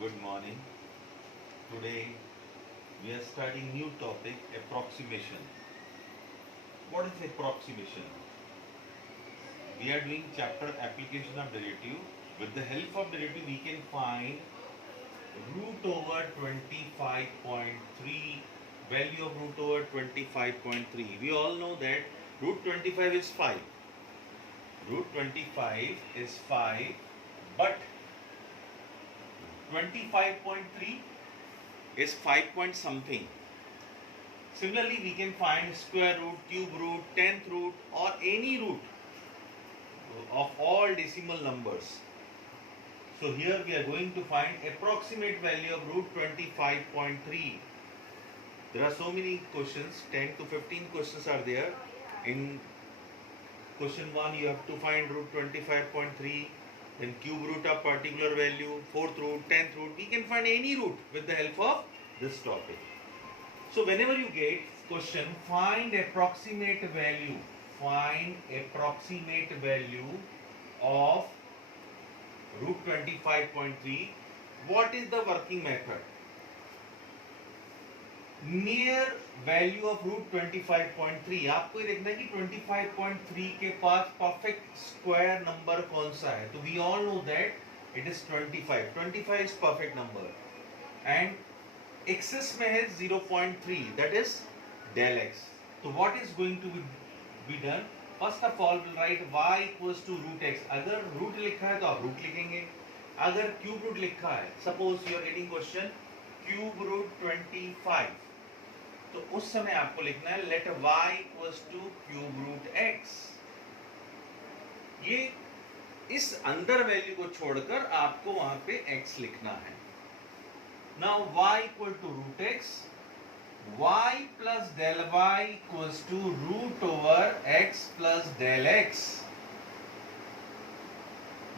Good morning. Today we are starting new topic approximation. What is approximation? We are doing chapter application of derivative. With the help of derivative we can find root over 25.3, value of root over 25.3. We all know that root 25 is 5. Root 25 is 5, but 25.3 is 5 point something. Similarly, we can find square root, cube root, 10th root or any root of all decimal numbers. So here we are going to find approximate value of root 25.3. There are so many questions, 10 to 15 questions are there. In question 1 you have to find root 25.3, then cube root of particular value, 4th root, 10th root. We can find any root with the help of this topic. So whenever you get question, find approximate value of root 25.3, what is the working method? Near value of root 25.3, आपको ये देखना है कि 25.3 के पास perfect square number कौन सा है. तो we all know that it is 25 is perfect number and excess में है 0.3, दैट इज डेल एक्स. तो what is going to be done? First of all will write y equals to root x. अगर root लिखा है तो आप root लिखेंगे. अगर क्यूब रूट लिखा है, suppose you are getting question cube root 25, तो उस समय आपको लिखना है let y equals to cube root x. ये इस अंदर वैल्यू को छोड़कर आपको वहां पे x लिखना है. Now y equal to root x, y plus del y equals to root over x plus del x.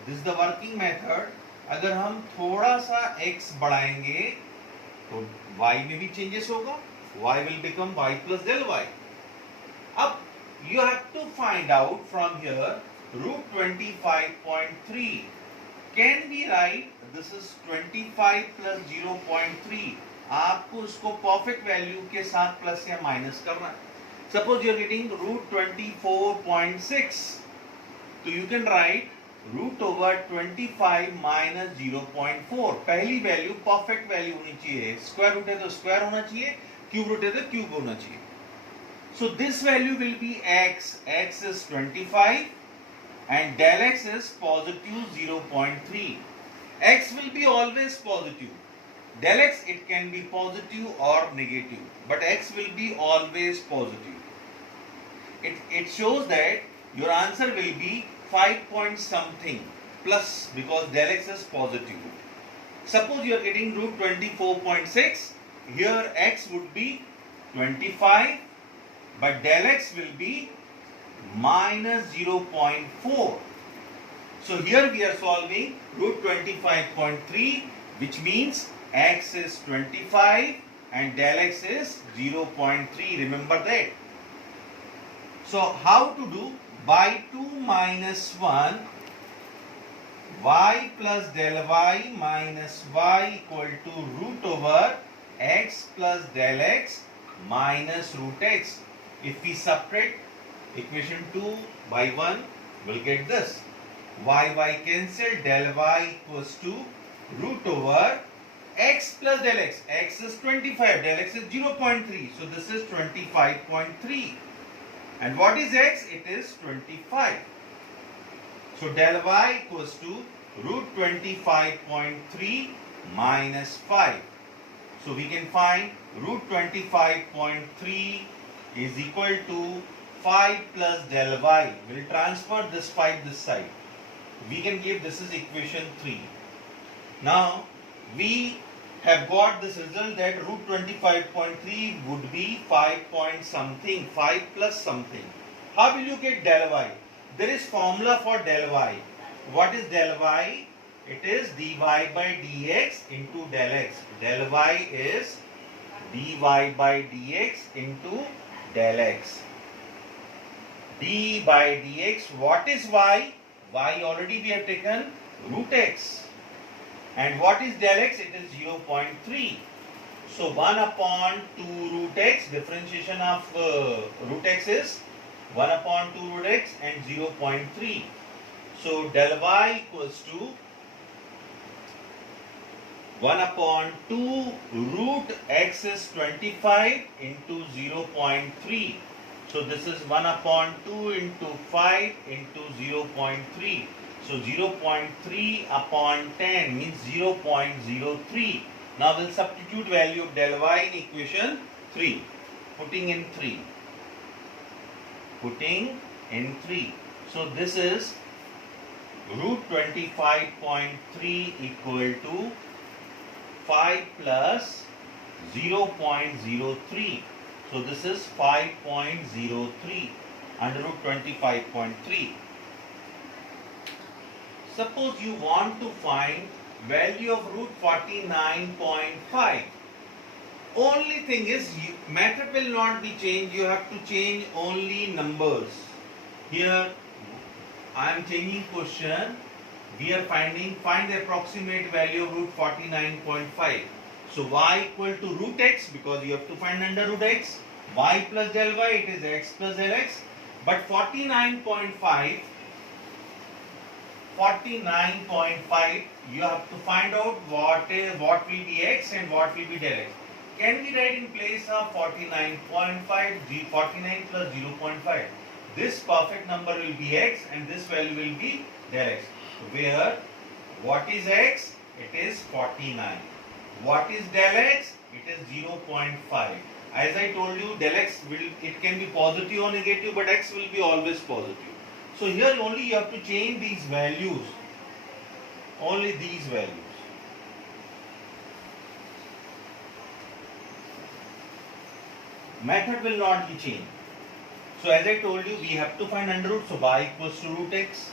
This the working method. अगर हम थोड़ा सा x बढ़ाएंगे तो y में भी चेंजेस होगा. y will become y plus del y. Up you have to find out from here root 25.3 can be right. This is 25 plus 0.3. आपको उसको परफेक्ट वैल्यू के साथ प्लस या माइनस करना है. Suppose you are getting root 24.6, तो you can write root over 25 minus 0.4. पहली value perfect value होनी चाहिए. स्क्वायर रूट है तो स्क्वायर होना चाहिए, क्यूब रूट है तो क्यूब होना चाहिए. So this value will be x. X is 25 and del x is positive 0.3. X will be always positive. Del x it can be positive or negative, but x will be always positive. It shows that your answer will be 5 point something plus because del x is positive. Suppose you are getting root 24.6. Here x would be 25, but del x will be minus 0.4. So here we are solving root 25.3, which means x is 25 and del x is 0.3. Remember that. So how to do? By 2 minus 1, y plus del y minus y equal to root over x plus del x minus root x. If we subtract equation 2 by 1, we'll get this. Y cancel, del y equals to root over x plus del x. X is 25, del x is 0.3. So this is 25.3. And what is x? It is 25. So del y equals to root 25.3 minus 5. So we can find root 25.3 is equal to 5 plus del y. We'll transfer this 5 this side. We can give this is equation 3. Now we have got this result that root 25.3 would be 5 point something, 5 plus something. How will you get del y? There is formula for del y. What is del y? It is dy by dx into del x. Del y is dy by dx into del x. D by dx, what is y? Y already we have taken root x. And what is del x? It is 0.3. So 1 upon 2 root x, differentiation of root x is 1 upon 2 root x and 0.3. So del y equals to 1 upon 2 root x is 25 into 0.3. So this is 1 upon 2 into 5 into 0.3. So 0.3 upon 10 means 0.03. Now we'll substitute value of del y in equation 3. Putting in 3. So this is root 25.3 equal to 5 plus 0.03. So this is 5.03 under root 25.3. Suppose you want to find value of root 49.5. Only thing is, method will not be changed. You have to change only numbers. Here I am changing question. We are find the approximate value of root 49.5. So y equal to root x, because you have to find under root x. Y plus del y, it is x plus del x. But 49.5, you have to find out what will be x and what will be del x. Can we write in place of 49.5, 49 plus 0.5? This perfect number will be x and this value will be del x. Where what is x? It is 49. What is del x? It is 0.5. As I told you, del x it can be positive or negative, but x will be always positive. So here only you have to change these values. Only these values. Method will not be changed. So as I told you, we have to find under root. So y equals to root x.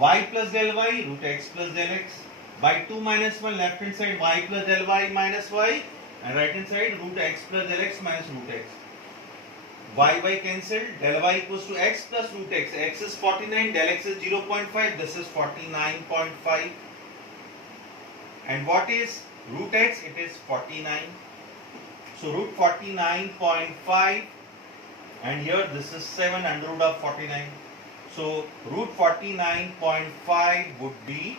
Y plus del y, root x plus del x. By 2 minus 1, left hand side y plus del y minus y. And right hand side root x plus del x minus root x. Y cancelled. Del y equals to x plus root x. X is 49. Del x is 0.5. This is 49.5. And what is root x? It is 49. So root 49.5. And here this is 7 under root of 49. So root 49.5 would be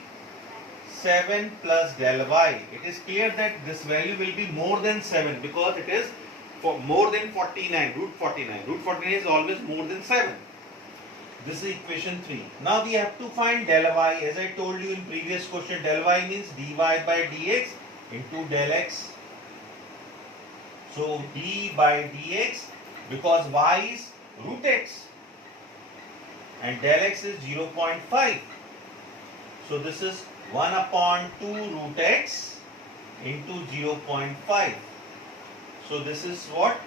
7 plus del y. It is clear that this value will be more than 7 because it is for more than 49, root 49. Root 49 is always more than 7. This is equation 3. Now we have to find del y. As I told you in previous question, del y means dy by dx into del x. So d by dx, because y is root x and del x is 0.5. So this is 1 upon 2 root x into 0.5. So this is what?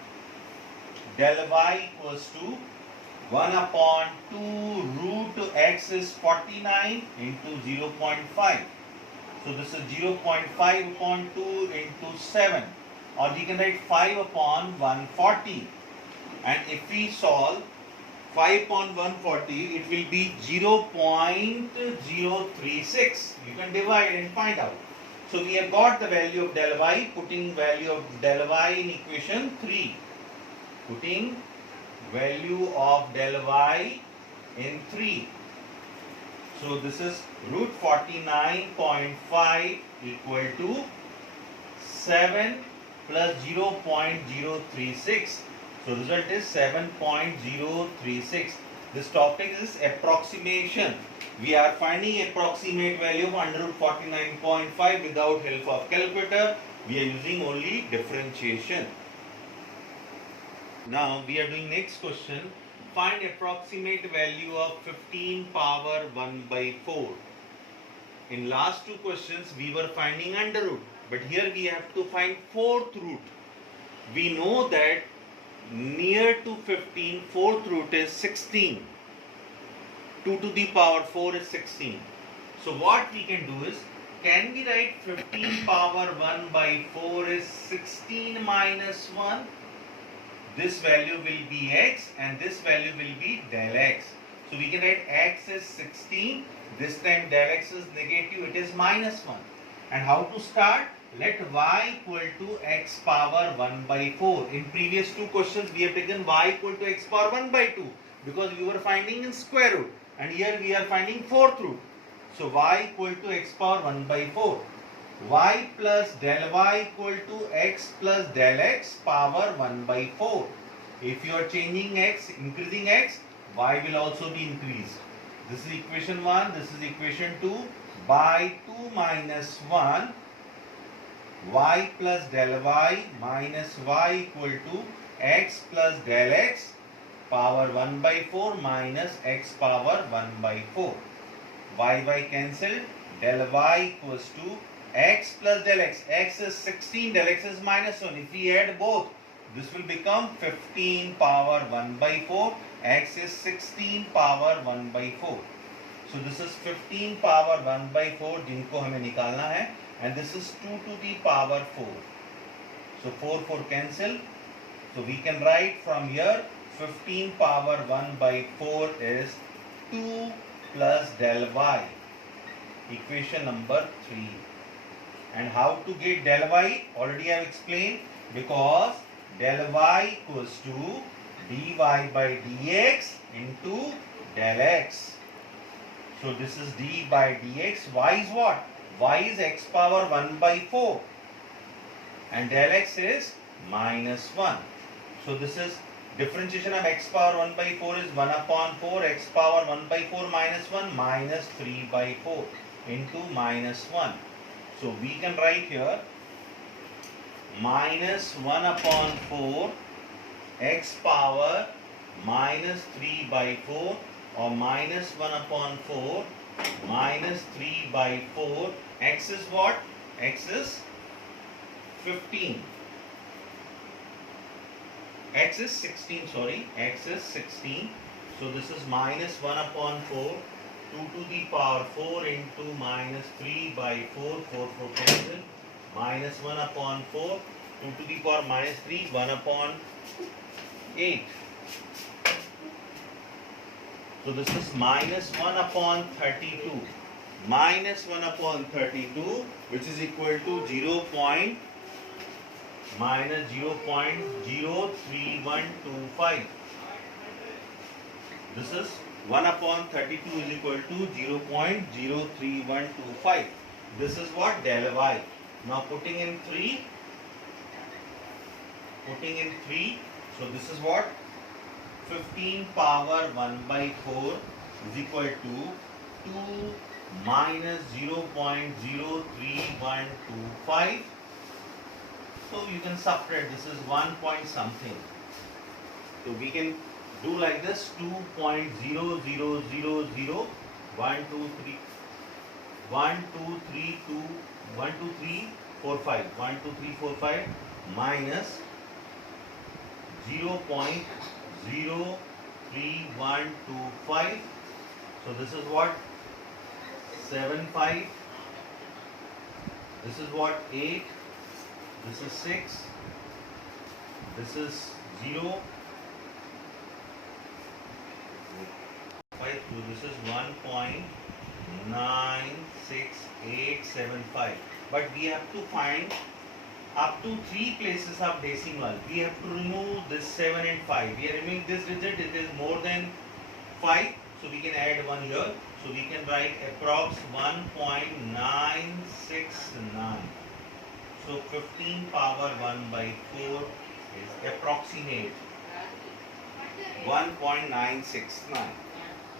Del y equals to 1 upon 2 root x is 49 into 0.5. So this is 0.5 upon 2 into 7. Or we can write 5 upon 140. And if we solve 5 upon 140, it will be 0.036. You can divide and find out. So we have got the value of del y, putting value of del y in equation 3. Putting value of del y in 3. So this is root 49.5 equal to 7 plus 0.036. So result is 7.036. This topic is approximation. We are finding approximate value of under root 49.5 without help of calculator. We are using only differentiation. Now we are doing next question. Find approximate value of 15 power 1 by 4. In last two questions we were finding under root, but here we have to find fourth root. We know that near to 15, fourth root is 16. 2 to the power 4 is 16. So what we can do is, can we write 15 power 1 by 4 is 16 minus 1? This value will be x and this value will be del x. So we can write x is 16. This time del x is negative, it is minus 1. And how to start? Let y equal to x power 1 by 4. In previous two questions we have taken y equal to x power 1 by 2 because we were finding in square root, and here we are finding fourth root. So y equal to x power 1 by 4. Y plus del y equal to x plus del x power 1 by 4. If you are changing x, increasing x, y will also be increased. This is equation 1, this is equation 2. By 2 minus 1, y plus del y minus y equal to x plus del x power 1 by 4 minus x power 1 by 4. Y cancelled, del y equals to x plus del x. X is 16, del x is minus 1. If we add both, this will become 15 power 1 by 4. X is 16 power 1 by 4. So this is 15 power 1 by 4 जिनको हमें निकालना है, and this is 2 to the power 4. So 4 cancel. So we can write from here 15 power 1 by 4 is 2 plus del y. Equation number 3. And how to get del y? Already I have explained, because del y equals to dy by dx into del x. So this is d by dx. Y is what? Y is x power 1 by 4. And del x is minus 1. So this is differentiation of x power 1 by 4 is 1 upon 4. X power 1 by 4 minus 1 minus 3 by 4 into minus 1. So we can write here minus 1 upon 4 x power minus 3 by 4, or minus 1 upon 4 minus 3 by 4. X is what? X is 15. X is 16, sorry. X is 16. So this is minus 1 upon 4. 2 to the power 4 into minus 3 by 4. 4 cancel. Minus 1 upon 4. 2 to the power minus 3. 1 upon 8. So this is minus 1 upon 32. Minus 1 upon 32, which is equal to 0. Minus 0.03125. This is 1 upon 32 is equal to 0.03125. This is what? Del y. Now putting in 3. So this is what? 15 power 1 by 4 is equal to 2 minus 0.03125. So you can subtract. This is 1 point something. So we can do like this: 2.0000123 12345 minus 0.03125. So this is what? 75. This is what? 8. This is 6. This is 0. 5. So this is 1.96875. But we have to find up to 3 places of decimal. We have to remove this 7 and 5. We are removing this digit. It is more than 5. So we can add 1 here. So we can write approx 1.969. So 15 power 1 by 4 is approximate 1.969.